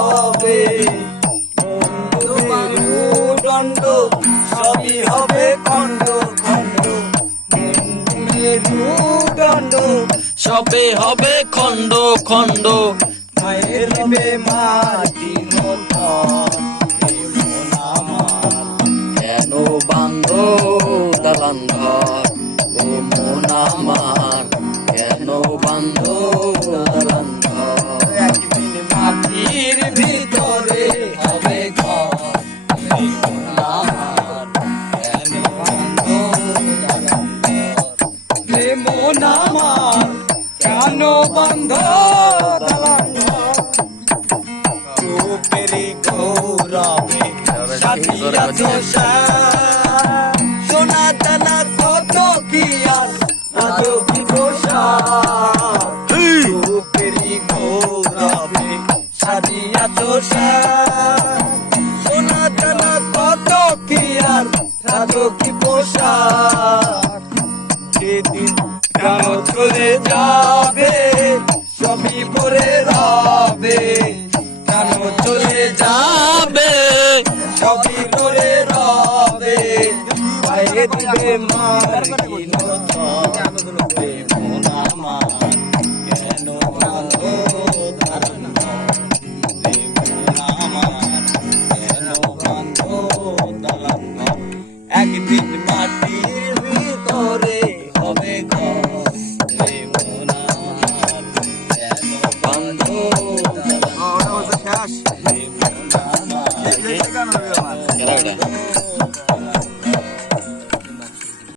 রবে। বন্ধু মেরুদণ্ড সবই হবে খণ্ড খণ্ড, মেরুদণ্ড সবে হবে খণ্ড খণ্ড। মায়ের হবে মাটির মতন, এ মন আমার কেন বান্ধ দালান ঘর, ও মন আমার কেন বান্ধ দালান ঘর। একদিন মাটির ভিতরে হবে ঘর, এ মন আমার কেন বাঁধ দালান ঘর। এ মন আমার কেন বাঁধ দালান ঘর। রূপেরই গৌরবে সাজিয়াছ সাজ, সোনা দানা কত কি আর আজও কি পোশাক। রূপেরই গৌরবে সাজিয়াছ সাজ, সোনা দানা কত কি আর আজও কি পোশাক। সেদিন কেন চলে যাবে সবই পরে রবে, কেন চলে যাবে যাবে সবই পরে রবে। পায়ে দিবে মার